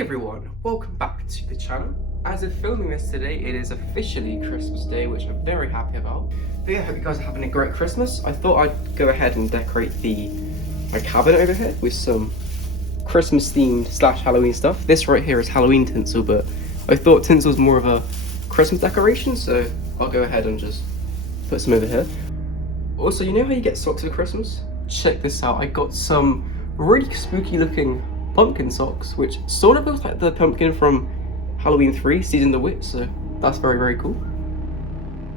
Hey everyone, welcome back to the channel. As of filming this today, it is officially Christmas Day, which I'm very happy about. But yeah, I hope you guys are having a great Christmas. I thought I'd go ahead and decorate my cabinet over here with some Christmas themed / Halloween stuff. This right here is Halloween tinsel, but I thought tinsel was more of a Christmas decoration, so I'll go ahead and just put some over here. Also, you know how you get socks for Christmas? Check this out, I got some really spooky looking pumpkin socks, which sort of looks like the pumpkin from Halloween 3, Season of the Witch, so that's very, very cool.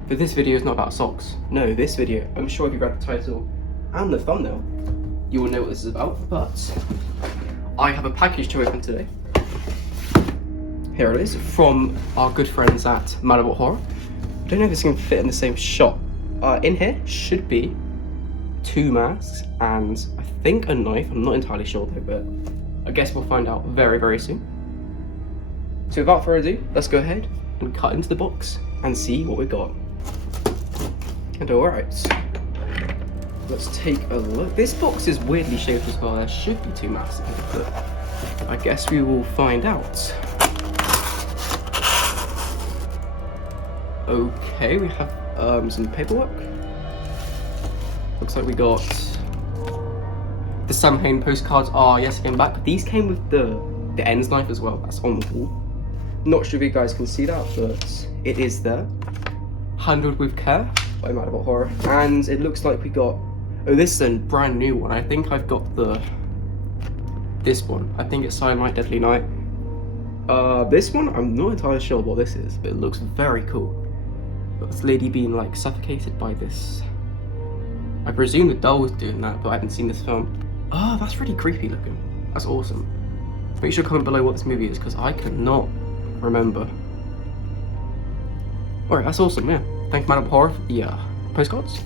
But this video is not about socks. No, this video, I'm sure if you read the title and the thumbnail, you will know what this is about, but I have a package to open today. Here it is, from our good friends at Madabot Horror. I don't know if it's going to fit in the same shot. In here should be 2 masks and I think a knife. I'm not entirely sure though, but I guess we'll find out very, very soon. So without further ado, let's go ahead and cut into the box and see what we got. And alright, let's take a look. This box is weirdly shaped as well. There should be 2 masks in it, but I guess we will find out. Okay, we have some paperwork. Looks like we got the Samhain postcards are yes again back. These came with the ends knife as well. That's on the wall. Not sure if you guys can see that, but it is there. Handled with care by Madabot Horror. And it looks like we got, oh, this is a brand new one. I think I've got this one. I think it's Silent Night, Deadly Night. This one, I'm not entirely sure what this is, but it looks very cool. Got this lady being like suffocated by this. I presume the doll was doing that, but I haven't seen this film. Oh, that's really creepy looking. That's awesome. Make sure to comment below what this movie is, because I cannot remember. Alright, that's awesome, yeah. Thank you, Madabot Horror, for the postcards.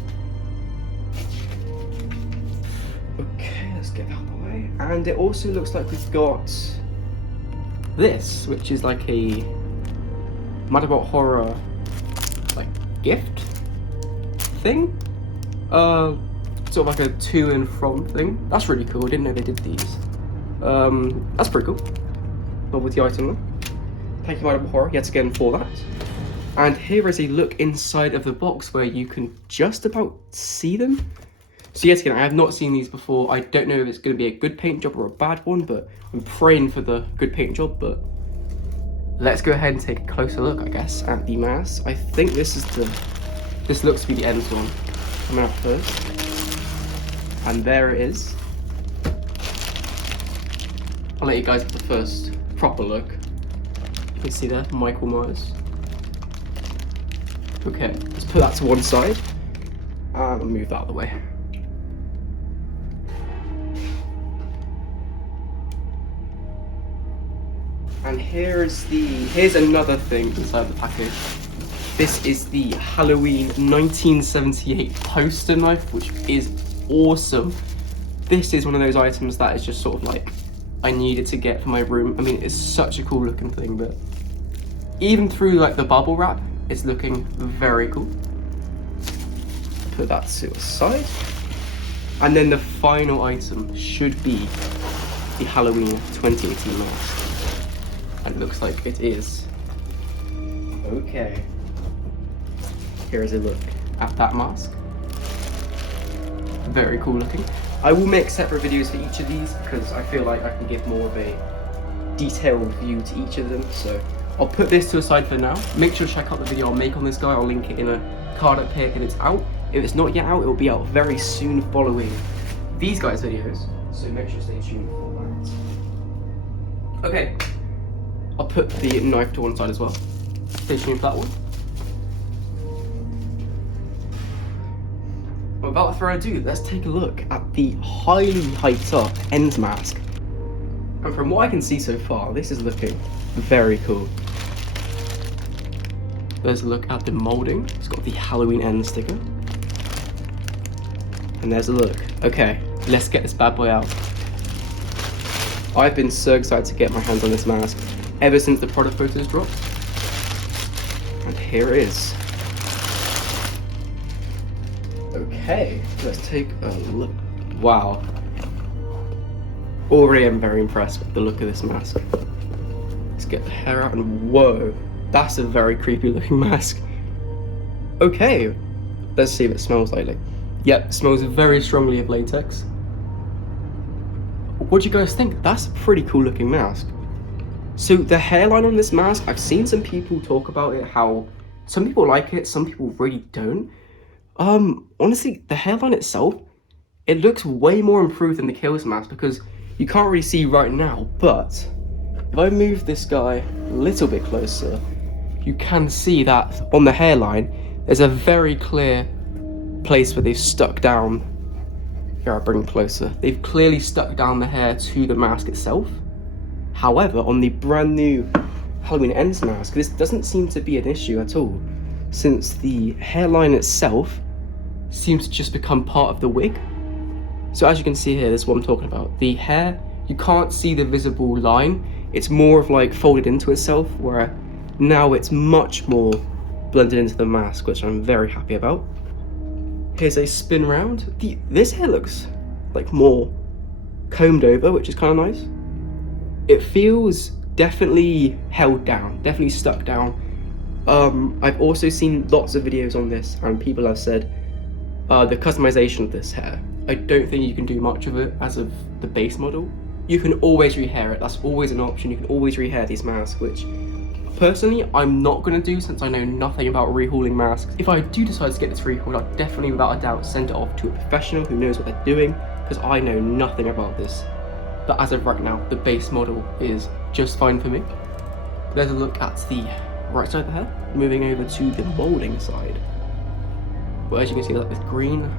Okay, let's get that out of the way. And it also looks like we've got this, which is like a Madabot Horror like gift thing. Sort of like a to and from thing. That's really cool. I didn't know they did these. That's pretty cool. Novelty item though. Thank you, Madabot Horror, yet again for that. And here is a look inside of the box where you can just about see them. So yet again, I have not seen these before. I don't know if it's going to be a good paint job or a bad one, but I'm praying for the good paint job. But let's go ahead and take a closer look, I guess, at the mask. I think this looks to be the ends one. Coming up first. And there it is. I'll let you guys get the first proper look. You can see there, Michael Myers. Okay, let's put that to one side. And I'll move that out of the way. And here's another thing inside the package. This is the Halloween 1978 poster knife, which is awesome. This is one of those items that is just sort of like, I needed to get for my room. I mean, it's such a cool looking thing, but even through like the bubble wrap, it's looking very cool. Put that to the side. And then the final item should be the Halloween 2018 mask. And it looks like it is. Okay. Here is a look at that mask. Very cool looking. I will make separate videos for each of these because I feel like I can give more of a detailed view to each of them. So I'll put this to a side for now. Make sure to check out the video I'll make on this guy. I'll link it in a card up here if it's out. If it's not yet out, it will be out very soon following these guys' videos. So make sure to stay tuned for that. Okay, I'll put the knife to one side as well. Stay tuned for that one. Without further ado, let's take a look at the highly hyped up ends mask. And from what I can see so far, this is looking very cool. There's a look at the molding. It's got the Halloween end sticker. And there's a look. Okay, let's get this bad boy out. I've been so excited to get my hands on this mask ever since the product photos dropped. And here it is. Okay, let's take a look. Wow. Already I'm very impressed with the look of this mask. Let's get the hair out, and whoa, that's a very creepy looking mask. Okay, let's see if it smells like. Yep, smells very strongly of latex. What do you guys think? That's a pretty cool looking mask. So the hairline on this mask, I've seen some people talk about it, how some people like it, some people really don't. Honestly, the hairline itself, it looks way more improved than the Kills mask, because you can't really see right now, but if I move this guy a little bit closer, you can see that on the hairline, there's a very clear place where they've stuck down. Here, I'll bring closer. They've clearly stuck down the hair to the mask itself. However, on the brand new Halloween Ends mask, this doesn't seem to be an issue at all, since the hairline itself seems to just become part of the wig. So as you can see here, this is what I'm talking about. The hair, you can't see the visible line. It's more of like folded into itself, where now it's much more blended into the mask, which I'm very happy about. Here's a spin round. This hair looks like more combed over, which is kind of nice. It feels definitely held down, definitely stuck down. I've also seen lots of videos on this, and people have said the customization of this hair, I don't think you can do much of it as of the base model. You can always rehair it, that's always an option. You can always rehair these masks, which personally I'm not going to do, since I know nothing about rehauling masks. If I do decide to get this rehauled, I'll definitely without a doubt send it off to a professional who knows what they're doing, because I know nothing about this. But as of right now, the base model is just fine for me. There's a look at the right side of the hair. Moving over to the molding side, well, as you can see, like this green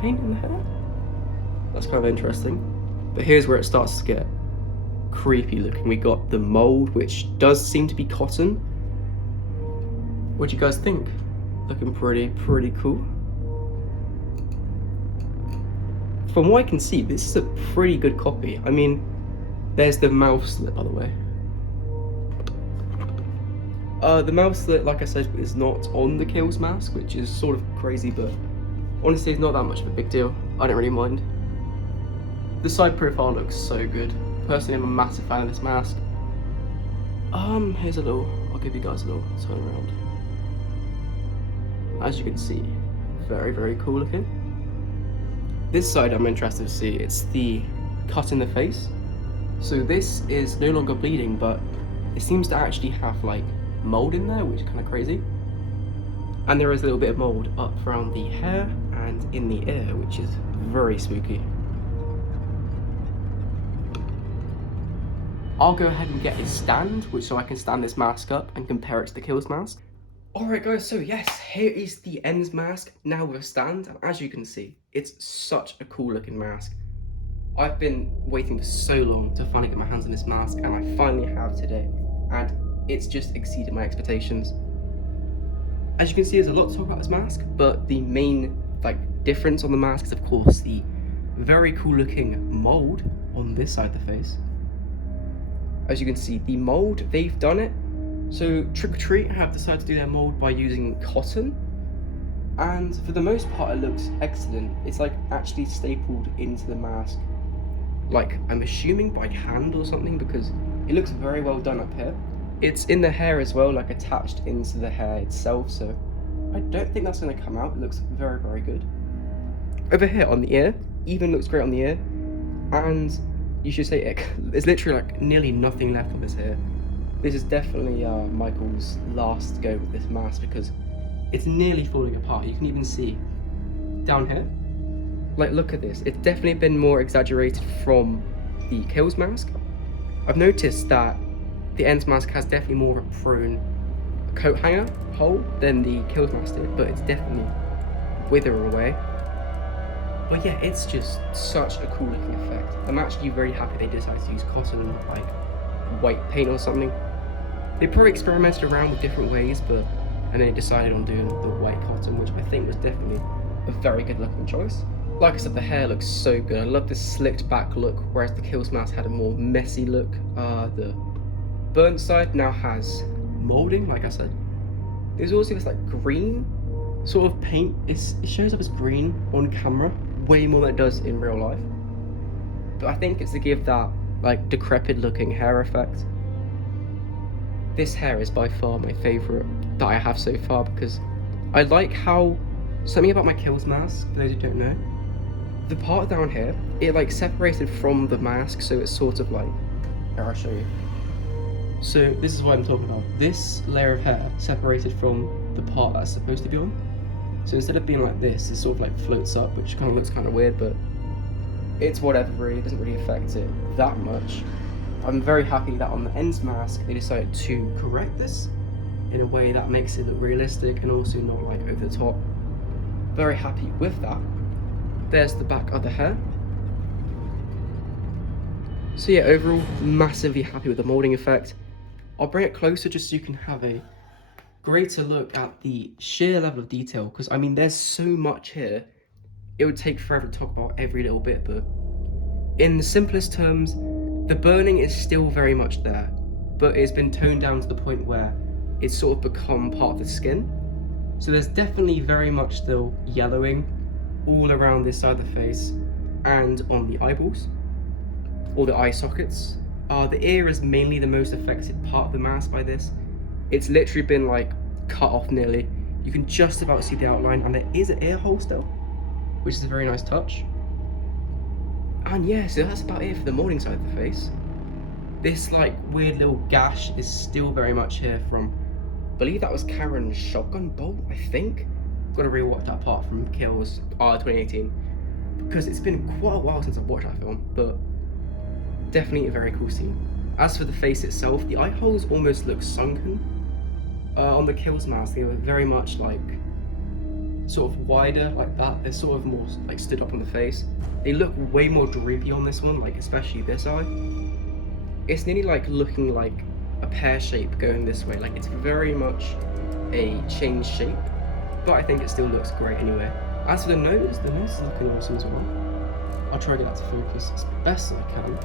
paint in the hair. That's kind of interesting. But here's where it starts to get creepy looking. We got the mold, which does seem to be cotton. What do you guys think? Looking pretty cool. From what I can see, this is a pretty good copy. I mean, there's the mouth slit, by the way. The mouth slit, like I said, is not on the Kills mask, which is sort of crazy, but honestly, it's not that much of a big deal. I don't really mind. The side profile looks so good. Personally, I'm a massive fan of this mask. Here's a little, I'll give you guys a little turn around. As you can see, very cool looking. This side I'm interested to see, it's the cut in the face. So this is no longer bleeding, but it seems to actually have like mold in there, which is kind of crazy. And there is a little bit of mold up around the hair and in the ear, which is very spooky. I'll go ahead and get a stand, so I can stand this mask up and compare it to the Kills mask. Alright guys, so yes, here is the Ends mask, now with a stand, and as you can see, it's such a cool looking mask. I've been waiting for so long to finally get my hands on this mask, and I finally have today, and it's just exceeded my expectations. As you can see, there's a lot to talk about this mask, but the main difference on the mask is of course the very cool looking mold on this side of the face. As you can see, the mold, they've done it. So Trick or Treat have decided to do their mold by using cotton, and for the most part it looks excellent. It's like actually stapled into the mask, like I'm assuming by hand or something, because it looks very well done up here. It's in the hair as well, like attached into the hair itself, so I don't think that's going to come out. It looks very good. Over here on the ear, even looks great on the ear, and you should say there's literally like nearly nothing left of this hair. This is definitely Michael's last go with this mask, because it's nearly falling apart. You can even see down here, like look at this, it's definitely been more exaggerated from the Kills mask. I've noticed that the Ends mask has definitely more of a prone coat hanger hole than the Kills mask did, but it's definitely withering away. But yeah, it's just such a cool looking effect. I'm actually very happy they decided to use cotton and not like white paint or something. They probably experimented around with different ways, and they decided on doing the white cotton, which I think was definitely a very good looking choice. Like I said, the hair looks so good. I love this slicked back look, whereas the Kills mask had a more messy look. The burnt side now has molding, like I said. There's also this like green sort of paint. It shows up as green on camera way more than it does in real life. But I think it's to give that like decrepit looking hair effect. this hair is by far my favourite that I have so far, because I like how, something about my Kills mask, for those who don't know, the part down here, it like separated from the mask, so it's sort of like, here I'll show you. So this is what I'm talking about. This layer of hair separated from the part that's supposed to be on. So instead of being like this, it sort of like floats up, which kind of looks kind of weird, but it's whatever really, it doesn't really affect it that much. I'm very happy that on the ends mask, they decided to correct this in a way that makes it look realistic and also not like over the top. Very happy with that. There's the back of the hair. So yeah, overall, massively happy with the molding effect. I'll bring it closer just so you can have a greater look at the sheer level of detail, because I mean, there's so much here. It would take forever to talk about every little bit, but in the simplest terms, the burning is still very much there, but it's been toned down to the point where it's sort of become part of the skin. So there's definitely very much still yellowing all around this side of the face and on the eyeballs, or the eye sockets. The ear is mainly the most affected part of the mask by this. It's literally been like cut off nearly. You can just about see the outline, and there is an ear hole still, which is a very nice touch. And yeah, so that's about it for the molding side of the face. This like weird little gash is still very much here from, I believe that was Karen's shotgun bolt, I think. Gotta rewatch that part from Kills 2018, because it's been quite a while since I've watched that film, but definitely a very cool scene. As for the face itself, the eye holes almost look sunken. On the Kills mask, they were very much like sort of wider like that. They're sort of more like stood up on the face. They look way more droopy on this one, like especially this eye. It's nearly like looking like a pear shape going this way. Like it's very much a changed shape, but I think it still looks great anyway. As for the nose is looking awesome as well. I'll try to get that to focus as best as I can.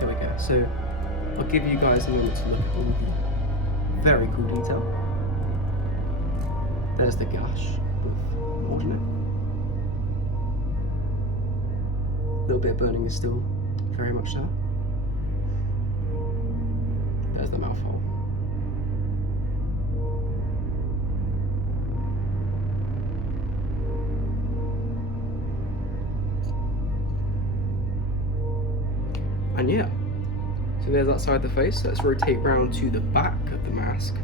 There we go. So I'll give you guys a moment to look at all the very cool detail. There's the gash with mold in it. A little bit of burning is still very much there. There's the mouth hole. And yeah, so there's that side of the face. Let's rotate round to the back of the mask.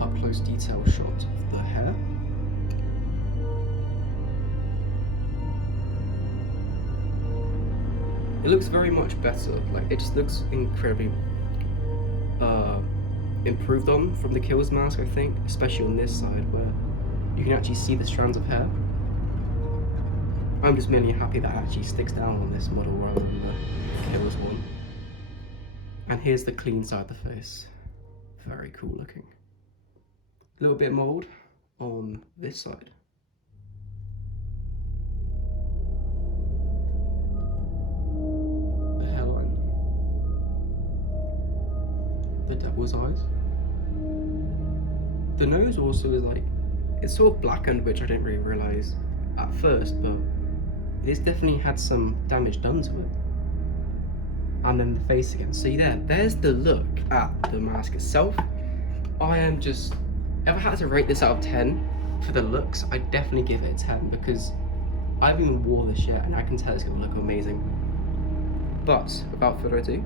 Up close detail shot of the hair. It looks very much better. Like it just looks incredibly improved on from the Kills mask, I think, especially on this side where you can actually see the strands of hair. I'm just mainly happy that it actually sticks down on this model rather than the Kills one. And here's the clean side of the face. Very cool looking. A little bit of mold on this side. The hairline. The devil's eyes. The nose also is like, it's sort of blackened, which I didn't really realise at first, but it's definitely had some damage done to it. And then the face again. So there's the look at the mask itself. I am just, if I had to rate this out of 10 for the looks, I'd definitely give it a 10 because I haven't even wore this yet and I can tell it's gonna look amazing. But without further ado,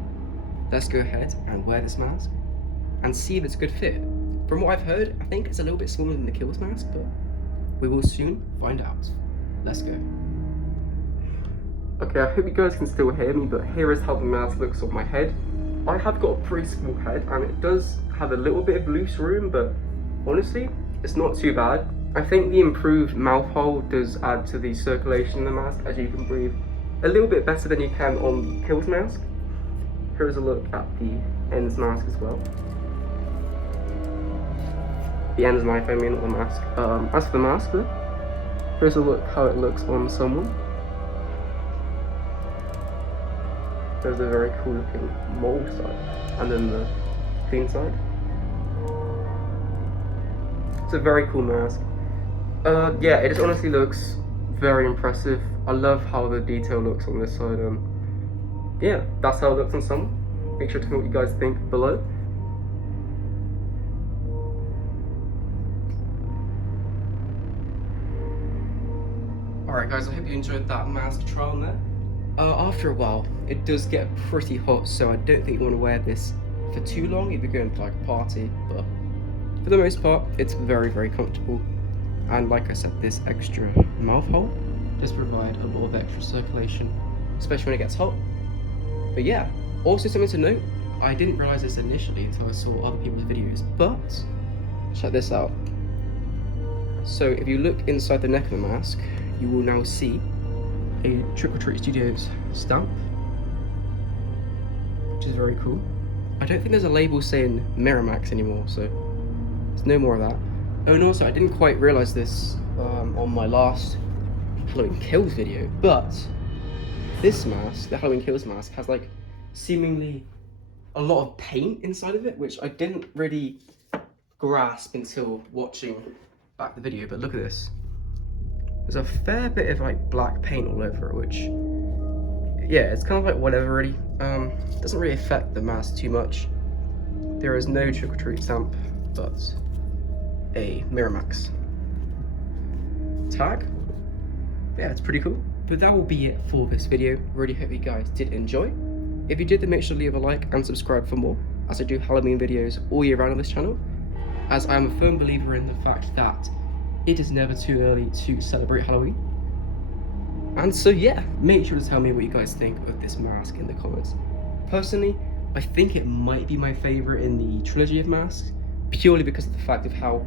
let's go ahead and wear this mask and see if it's a good fit. From what I've heard, I think it's a little bit smaller than the Kills mask, but we will soon find out. Let's go. Okay, I hope you guys can still hear me, but here is how the mask looks on my head. I have got a pretty small head and it does have a little bit of loose room, but honestly, it's not too bad. I think the improved mouth hole does add to the circulation in the mask, as you can breathe a little bit better than you can on the Kills mask. Here's a look at the ends mask as well. The ends knife, I mean, not the mask. As for the mask though, here's a look how it looks on someone. There's a very cool looking mold side, and then the clean side. It's a very cool mask. Yeah, it just honestly looks very impressive. I love how the detail looks on this side. Yeah, that's how it looks on someone. Make sure to tell me what you guys think below. Alright guys, I hope you enjoyed that mask trial there. After a while, it does get pretty hot, so I don't think you want to wear this for too long if you're going to like a party, but for the most part, it's very, very comfortable. And like I said, this extra mouth hole does provide a lot of extra circulation, especially when it gets hot. But yeah, also something to note, I didn't realize this initially until I saw other people's videos, but check this out. So if you look inside the neck of the mask, you will now see a Trick or Treat Studios stamp, which is very cool. I don't think there's a label saying Miramax anymore, so there's no more of that. Oh, and also I didn't quite realize this on my last Halloween Kills video, but this mask, the Halloween Kills mask, has like seemingly a lot of paint inside of it, which I didn't really grasp until watching back the video. But look at this. There's a fair bit of like black paint all over it, which, yeah, it's kind of like whatever really. Doesn't really affect the mask too much. There is no Trick or Treat stamp, but a Miramax tag. Yeah, it's pretty cool. But that will be it for this video. Really hope you guys did enjoy. If you did, then make sure to leave a like and subscribe for more, as I do Halloween videos all year round on this channel, as I am a firm believer in the fact that it is never too early to celebrate Halloween. And so yeah, make sure to tell me what you guys think of this mask in the comments. Personally, I think it might be my favourite in the trilogy of masks, purely because of the fact of how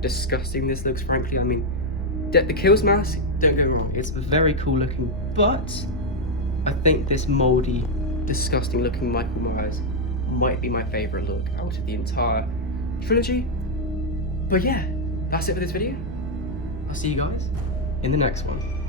disgusting this looks, frankly. I mean, the Kills mask, don't get me wrong, it's very cool looking, but I think this mouldy, disgusting looking Michael Myers might be my favourite look out of the entire trilogy. But yeah, that's it for this video. I'll see you guys in the next one.